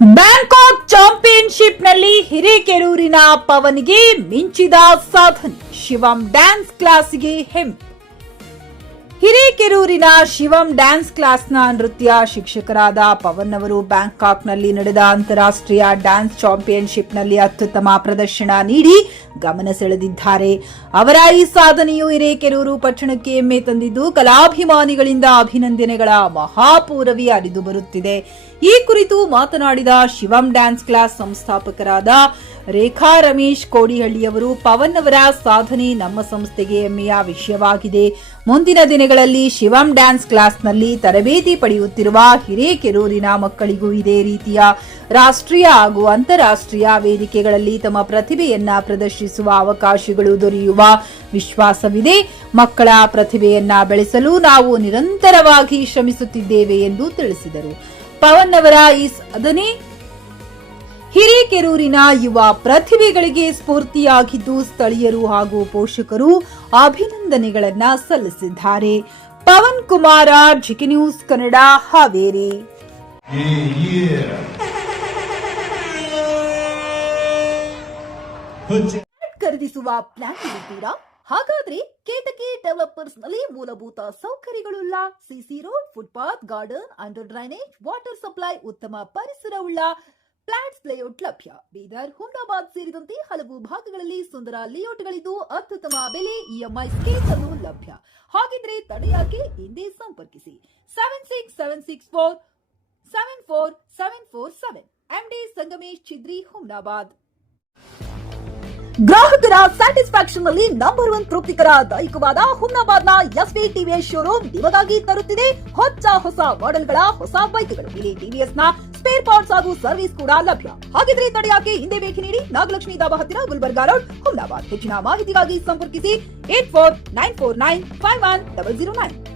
Bangkok ಚಾಂಪಿಯನ್ಶಿಪ್ನಲ್ಲಿ ಹಿರೇಕೆರೂರಿನ ಪವನ್ಗೆ ಮಿಂಚಿದ ಸಾಧನೆ. ಶಿವಂ dance ಕ್ಲಾಸ್ಗೆ ಹೆಮ್ಮೆ. ಹಿರೇಕೆರೂರಿನ ಶಿವಂ ಡ್ಯಾನ್ಸ್ ಕ್ಲಾಸ್ನ ನೃತ್ಯ ಶಿಕ್ಷಕರಾದ ಪವನ್ ಅವರು ಬ್ಯಾಂಕಾಕ್ನಲ್ಲಿ ನಡೆದ ಅಂತಾರಾಷ್ಟ್ರೀಯ ಡ್ಯಾನ್ಸ್ ಚಾಂಪಿಯನ್ಶಿಪ್ನಲ್ಲಿ ಅತ್ಯುತ್ತಮ ಪ್ರದರ್ಶನ ನೀಡಿ ಗಮನ ಸೆಳೆದಿದ್ದಾರೆ. ಅವರ ಈ ಸಾಧನೆಯು ಹಿರೇಕೆರೂರು ಪಟ್ಟಣಕ್ಕೆ ಹೆಮ್ಮೆ ತಂದಿದ್ದು ಕಲಾಭಿಮಾನಿಗಳಿಂದ ಅಭಿನಂದನೆಗಳ ಮಹಾಪೂರವಿ ಹರಿದು ಬರುತ್ತಿದೆ. ಈ ಕುರಿತು ಮಾತನಾಡಿದ ಶಿವಂ ಡ್ಯಾನ್ಸ್ ಕ್ಲಾಸ್ ಸಂಸ್ಥಾಪಕರಾದ ರೇಖಾ ರಮೇಶ್ ಕೋಡಿಹಳ್ಳಿಯವರು, ಪವನ್ ಅವರ ಸಾಧನೆ ನಮ್ಮ ಸಂಸ್ಥೆಗೆ ಹೆಮ್ಮೆಯ ವಿಷಯವಾಗಿದೆ. ಮುಂದಿನ ದಿನಗಳಲ್ಲಿ ಶಿವಂ ಡ್ಯಾನ್ಸ್ ಕ್ಲಾಸ್ನಲ್ಲಿ ತರಬೇತಿ ಪಡೆಯುತ್ತಿರುವ ಹಿರೇಕೆರೂರಿನ ಮಕ್ಕಳಿಗೂ ಇದೇ ರೀತಿಯ ರಾಷ್ಟ್ರೀಯ ಹಾಗೂ ಅಂತಾರಾಷ್ಟ್ರೀಯ ವೇದಿಕೆಗಳಲ್ಲಿ ತಮ್ಮ ಪ್ರತಿಭೆಯನ್ನ ಪ್ರದರ್ಶಿಸುವ ಅವಕಾಶಗಳು ದೊರೆಯುವ ವಿಶ್ವಾಸವಿದೆ. ಮಕ್ಕಳ ಪ್ರತಿಭೆಯನ್ನ ಬೆಳೆಸಲು ನಾವು ನಿರಂತರವಾಗಿ ಶ್ರಮಿಸುತ್ತಿದ್ದೇವೆ ಎಂದು ತಿಳಿಸಿದರು. ಪವನ್ ಅವರ ಈ ಸಾಧನೆ ಹಿರೇಕೆರೂರಿನ ಯುವ ಪ್ರತಿಭೆಗಳಿಗೆ ಸ್ಫೂರ್ತಿಯಾಗಿದ್ದು ಸ್ಥಳೀಯರು ಹಾಗೂ ಪೋಷಕರು ಅಭಿನಂದನೆಗಳನ್ನ ಸಲ್ಲಿಸಿದ್ದಾರೆ. Pavan Kumar, GK news Kannada, Haveri. ಖರೀದಿಸುವ ಪ್ಲಾನ್ ಇರುತ್ತೀರಾ? ಹಾಗಾದ್ರೆ ಕೇತಕಿ ಡೆವಲಪರ್ಸ್ ನಲ್ಲಿ ಮೂಲಭೂತ ಸೌಕರ್ಯಗಳುಳ್ಳ CC road, footpath, garden, under drainage, water supply, ಉತ್ತಮ ಪರಿಸರವುಳ್ಳ ಫ್ಲಾಟ್ಸ್ ಲೇಔಟ್ ಲಭ್ಯ. ಬೀದರ್, ಹುಮ್ನಾಬಾದ್ ಸೇರಿದಂತೆ ಹಲವು ಭಾಗಗಳಲ್ಲಿ ಸುಂದರ ಲೇಔಟ್ಗಳಿದ್ದು ಅತ್ಯುತ್ತಮ ಬೆಲೆ, ಇಎಂಐ ಸ್ಕೀಮ್ಸ್ ಅನ್ನು ಲಭ್ಯ. ಹಾಗಿದ್ರೆ ತಡೆಯಾಕೆ? ಹಿಂದೆ ಸಂಪರ್ಕಿಸಿ 7676474747 ಎಂಡಿ ಸಂಗಮೇಶ್ ಚಿದ್ರಿ, ಹುಮ್ನಾಬಾದ್. ಗ್ರಾಹಕರ ಸ್ಯಾಟಿಸ್ಫ್ಯಾಕ್ಷನ್ ನಲ್ಲಿ ನಂಬರ್ 1 ತೃಪ್ತಿಕರ ದೈಹಿಕವಾದ ಹುಮ್ನಾಬಾದ್ನ ಎಸ್ವಿ ಟಿವಿಎಸ್ ಶೋರೂಮ್ ನಿಮಗಾಗಿ ತರುತ್ತಿದೆ ಹೊಸ ಮಾಡೆಲ್ಗಳ ಹೊಸ ಬೈಕ್ಗಳು. ಇಲ್ಲಿ ಟಿವಿಎಸ್ ನ ಸ್ಪೇರ್ ಪಾರ್ಟ್ಸ್ ಹಾಗೂ ಸರ್ವಿಸ್ ಕೂಡ ಲಭ್ಯ. ಹಾಗಿದ್ರೆ ತಡೆಯಾಕೆ? ಹಿಂದೆ ಭೇಟಿ ನೀಡಿ. ನಾಗಲಕ್ಷ್ಮಿ ದಾಬಾ ಹತ್ತಿರ, ಗುಲ್ಬರ್ಗಾ ರೋಡ್, ಹುಮ್ನಾಬಾದ್. ಹೆಚ್ಚಿನ ಮಾಹಿತಿಗಾಗಿ ಸಂಪರ್ಕಿಸಿ 8494951009.